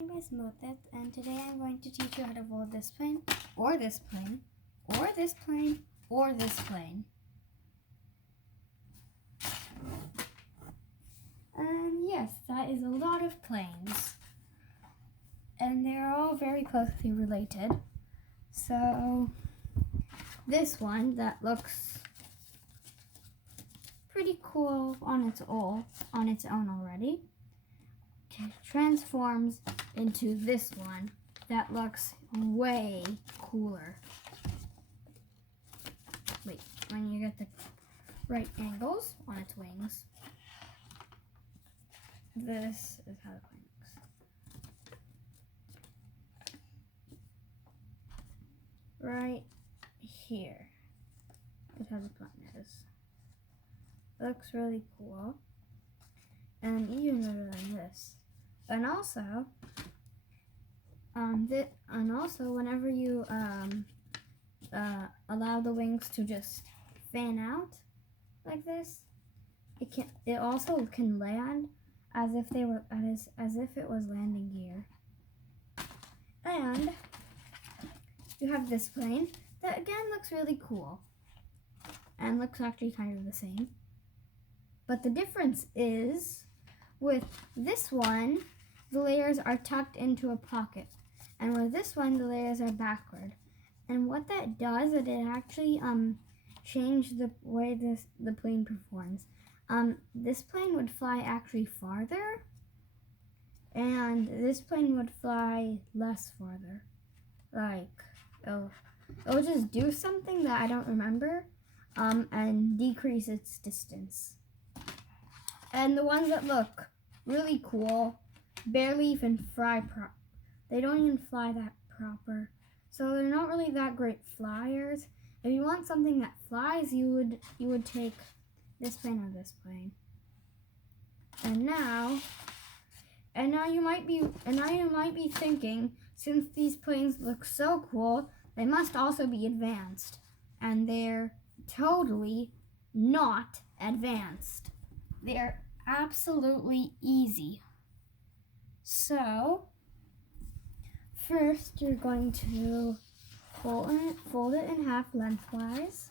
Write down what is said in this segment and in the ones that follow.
My name is Mothith, and today I'm going to teach you how to fold this plane, or this plane, or this plane, or this plane. And yes, that is a lot of planes. And they're all very closely related. So, this one that looks pretty cool on its own already transforms into this one that looks way cooler. Wait, when you get the right angles on its wings. This is how the plane looks. Right here is how the plane is. Looks really cool. And even better than this. And also, whenever you allow the wings to just fan out like this, it also can land as if it was landing gear. And you have this plane that again looks really cool and looks actually kind of the same. But the difference is with this one, the layers are tucked into a pocket. And with this one, the layers are backward. And what that does is it actually changes the way the plane performs. This plane would fly actually farther, and this plane would fly less farther. Like, it'll just do something that I don't remember, and decrease its distance. And the ones that look really cool barely even they don't even fly that proper. So they're not really that great flyers. If you want something that flies, you would take this plane or this plane. And now you might be thinking, since these planes look so cool, they must also be advanced. And they're totally not advanced. They're absolutely easy. So, first you're going to fold it in half lengthwise.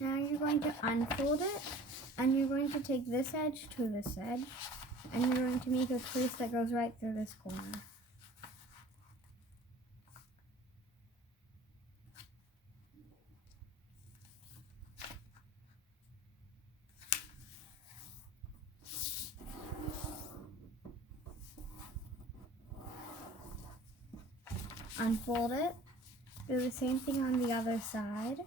Now you're going to unfold it, and you're going to take this edge to this edge, and you're going to make a crease that goes right through this corner. Unfold it, do the same thing on the other side.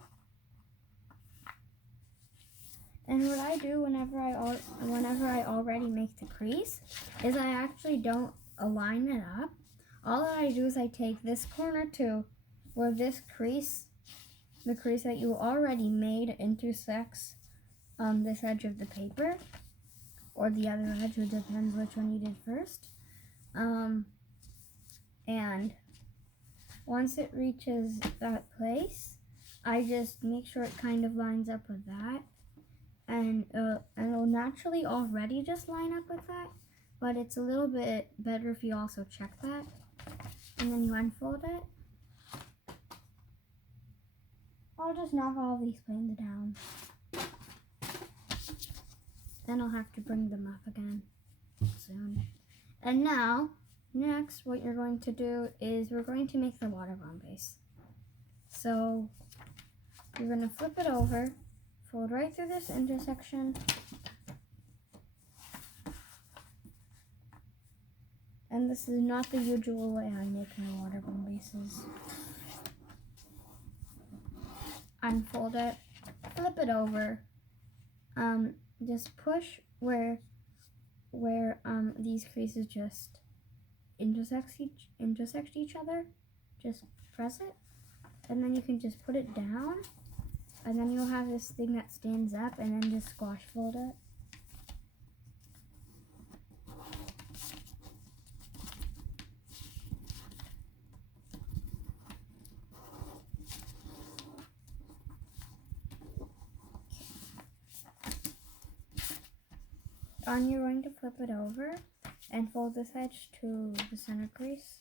And what I do whenever I already make the crease is I actually don't align it up. All that I do is I take this corner to where this crease, the crease that you already made, intersects this edge of the paper, or the other edge, it depends which one you did first. And once it reaches that place, I just make sure it kind of lines up with that. And it'll naturally already just line up with that, but it's a little bit better if you also check that. And then you unfold it. I'll just knock all these planes down. Then I'll have to bring them up again soon. And now, next, what you're going to do is we're going to make the water bomb base. So you're going to flip it over, fold right through this intersection, and this is not the usual way I make my water bomb bases. Unfold it, flip it over, just push where these creases just intersect each other. Just press it, and then you can just put it down, and then you'll have this thing that stands up, and then just squash fold it. Then you're going to flip it over and fold this edge to the center crease.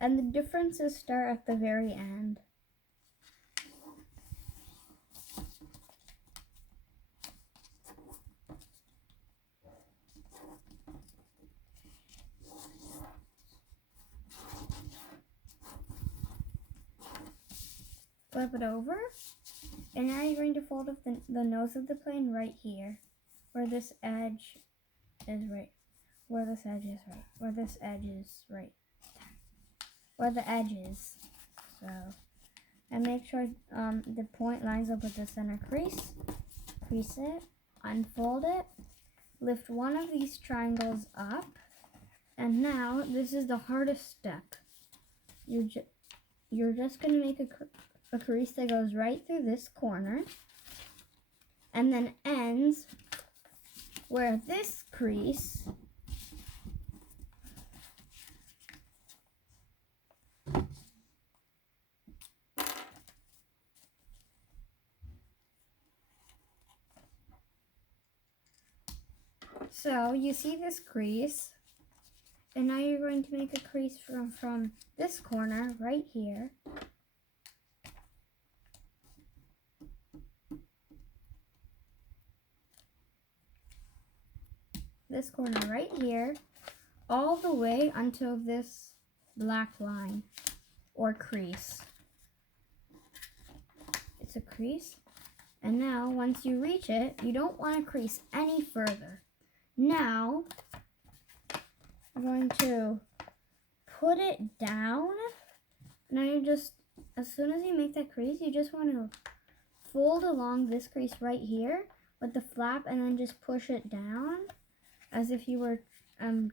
And the differences start at the very end. Flip it over, and now you're going to fold up the nose of the plane right here, where this edge is right, where this edge is right, where this edge is right, where the edge is. So, and make sure the point lines up with the center crease. Crease it, unfold it, lift one of these triangles up, and now this is the hardest step. You're just going to make a crease that goes right through this corner and then ends where this crease so you see this crease, and now you're going to make a crease from this corner right here all the way until this black line or crease. It's a crease, and now once you reach it, you don't want to crease any further. Now I'm going to put it down. Now you just, as soon as you make that crease, you just want to fold along this crease right here with the flap, and then just push it down as if you were as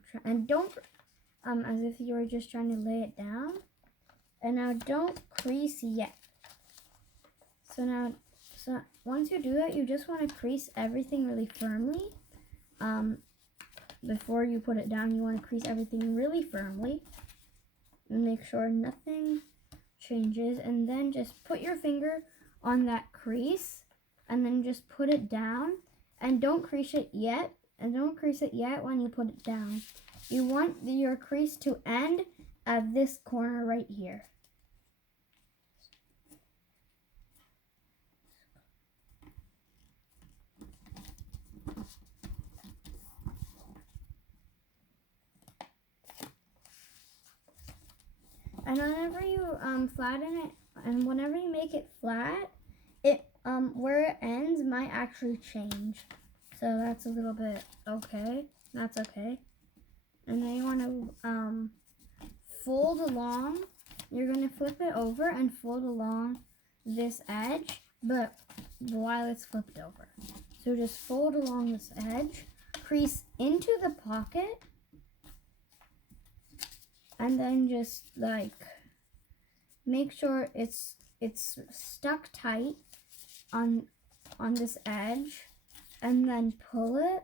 if you were just trying to lay it down. And now don't crease yet. So once you do that, you just want to crease everything really firmly. Before you put it down, you want to crease everything really firmly and make sure nothing changes, and then just put your finger on that crease and then just put it down, and don't crease it yet, when you put it down. You want your crease to end at this corner right here. And whenever you flatten it, and whenever you make it flat, it where it ends might actually change. So that's a little bit okay. That's okay. And then you want to fold along. You're going to flip it over and fold along this edge, but while it's flipped over. So just fold along this edge, crease into the pocket, and then just like make sure it's stuck tight on this edge, and then pull it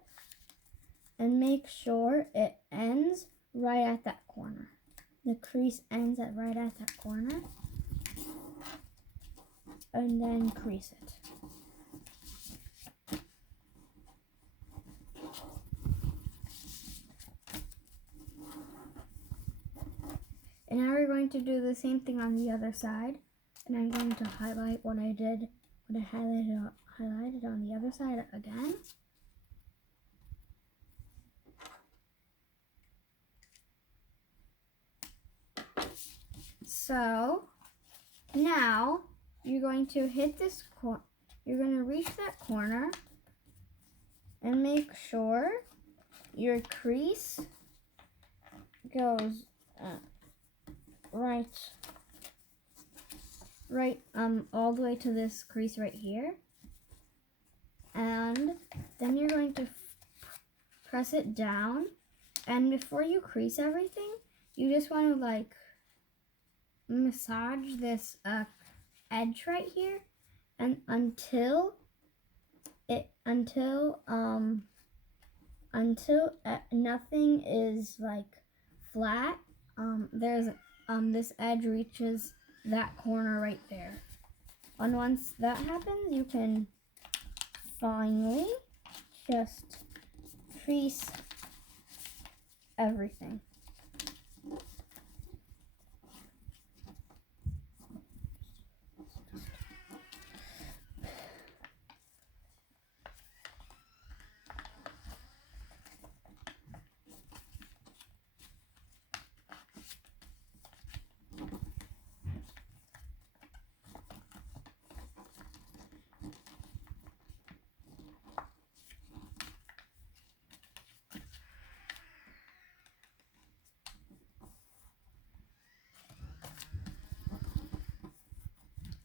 and make sure it ends right at that corner. The crease ends right at that corner, and then crease it. And now we're going to do the same thing on the other side, and I'm going to highlight what I highlighted on the other side again. So now you're going to hit this you're going to reach that corner and make sure your crease goes right all the way to this crease right here, and then you're going to press it down. And before you crease everything, you just want to like massage this edge right here, and until nothing is like flat. There's this edge reaches that corner right there. And once that happens, you can finally just crease everything.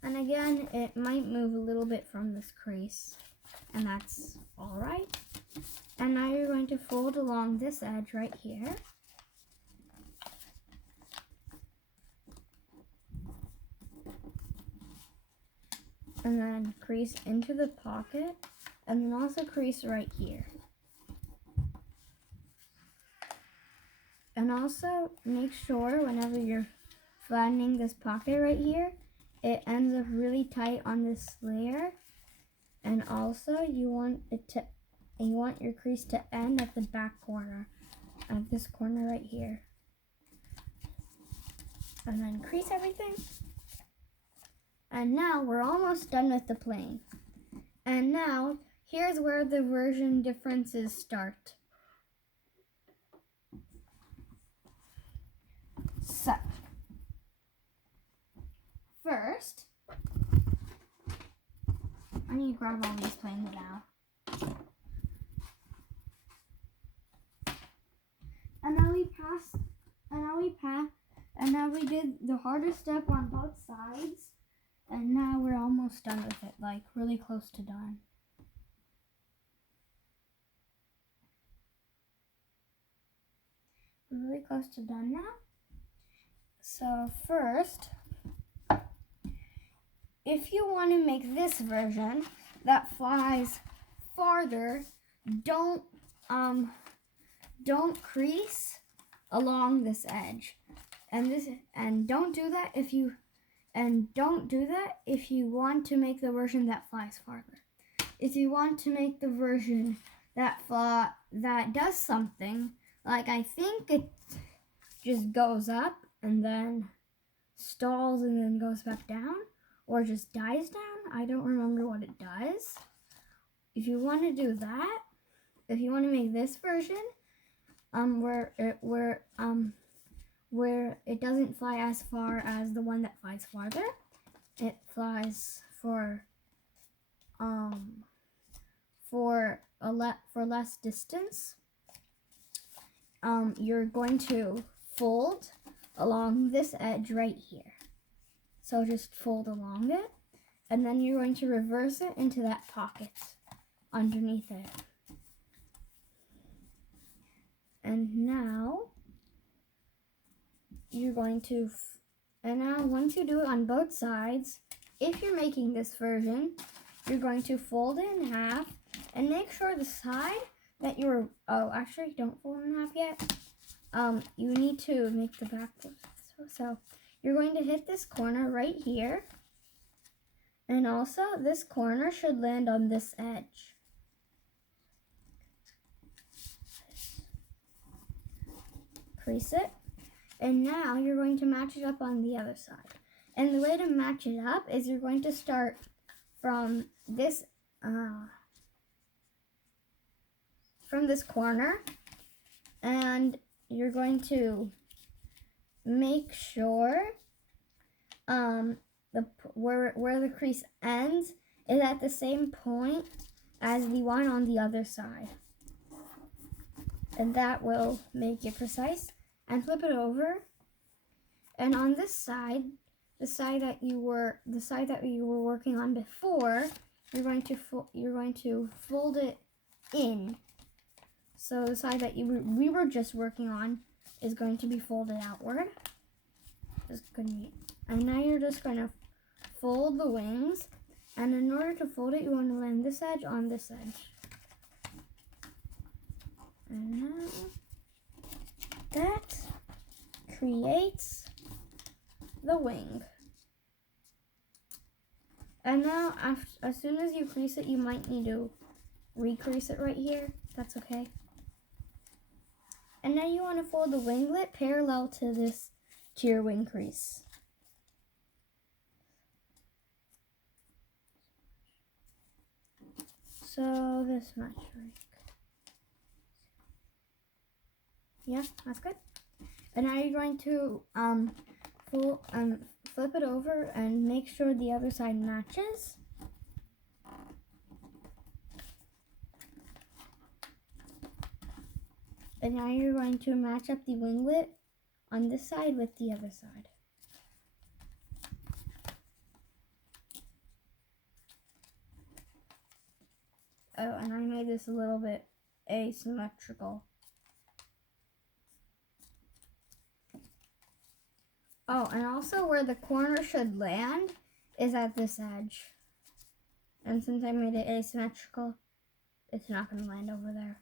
And again, it might move a little bit from this crease, and that's all right. And now you're going to fold along this edge right here. And then crease into the pocket, and then also crease right here. And also make sure whenever you're flattening this pocket right here, it ends up really tight on this layer. And also you want your crease to end at the back corner of this corner right here. And then crease everything. And now we're almost done with the plane. And now here's where the version differences start. So first, I need to grab all these planes now. And now we did the hardest step on both sides, and now we're almost done with it, like really close to done. We're really close to done now. So first, if you want to make this version that flies farther, don't crease along this edge, and don't do that if you want to make the version that flies farther. If you want to make the version that does something, like I think it just goes up and then stalls and then goes back down, or just dies down. I don't remember what it does. If you want to do that, if you want to make this version, where it doesn't fly as far as the one that flies farther, it flies for less distance. You're going to fold along this edge right here. So just fold along it, and then you're going to reverse it into that pocket underneath it. And now you're going to, once you do it on both sides, if you're making this version, you're going to fold it in half and make sure the side that you're, actually don't fold in half yet. You need to make the back. So you're going to hit this corner right here, and also this corner should land on this edge. Crease it, and now you're going to match it up on the other side. And the way to match it up is you're going to start from this corner, and you're going to make sure where the crease ends is at the same point as the one on the other side, and that will make it precise. and flip it over. And on this side, the side that you were working on before, you're going to fold it in. So the side that we were just working on is going to be folded outward. And now you're just going to fold the wings. And in order to fold it, you want to land this edge on this edge. And now that creates the wing. And now, as soon as you crease it, you might need to recrease it right here. That's okay. And now you want to fold the winglet parallel to your wing crease. So this much, right? Yeah, that's good. And now you're going to flip it over and make sure the other side matches. And now you're going to match up the winglet on this side with the other side. Oh, and I made this a little bit asymmetrical. Oh, and also where the corner should land is at this edge. And since I made it asymmetrical, it's not going to land over there.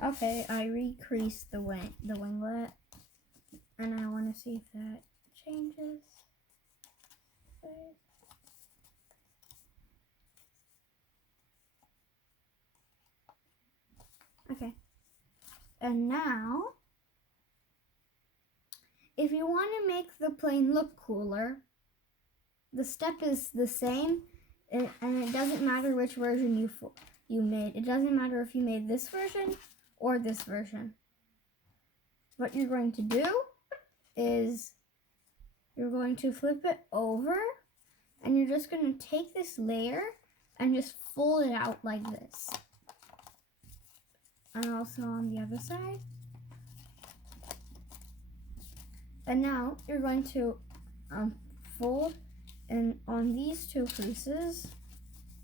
Okay, I recreased the winglet, and I want to see if that changes. Okay, and now, if you want to make the plane look cooler, the step is the same, and it doesn't matter which version you made. It doesn't matter if you made this version or this version. What you're going to do is you're going to flip it over, and you're just going to take this layer and just fold it out like this. And also on the other side. And now you're going to fold and on these two creases,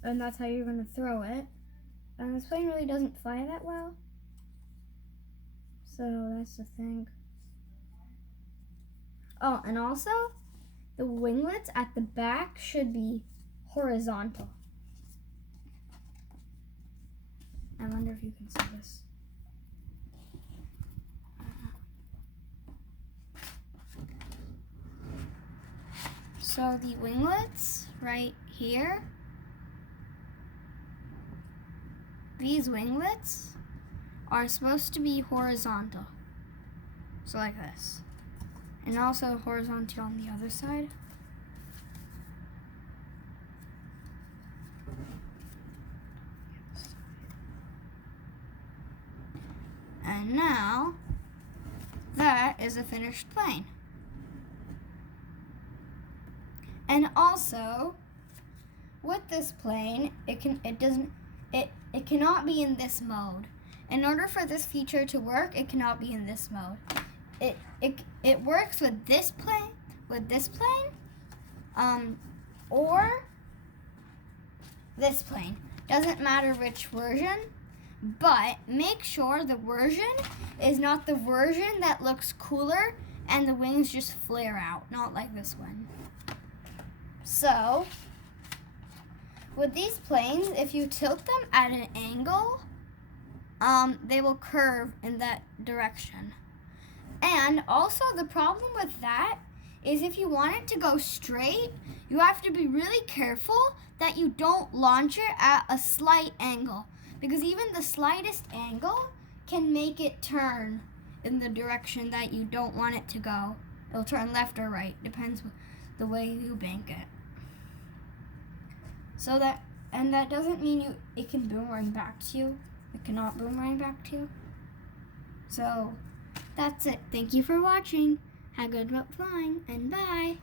and that's how you're going to throw it. And this plane really doesn't fly that well, so that's the thing. Oh, and also the winglets at the back should be horizontal. I wonder if you can see this. So the winglets right here, these winglets are supposed to be horizontal. So like this. And also horizontal on the other side. And now, that is a finished plane. And also, with this plane, it cannot be in this mode. In order for this feature to work, it cannot be in this mode. It works with this plane, or this plane. Doesn't matter which version, but make sure the version is not the version that looks cooler and the wings just flare out, not like this one. So, with these planes, if you tilt them at an angle, they will curve in that direction. And also the problem with that is if you want it to go straight, you have to be really careful that you don't launch it at a slight angle, because even the slightest angle can make it turn in the direction that you don't want it to go. It'll turn left or right, depends the way you bank it. So that doesn't mean it can boomerang back to you. It cannot boomerang back to you. So that's it. Thank you for watching. Have a good luck flying, and bye.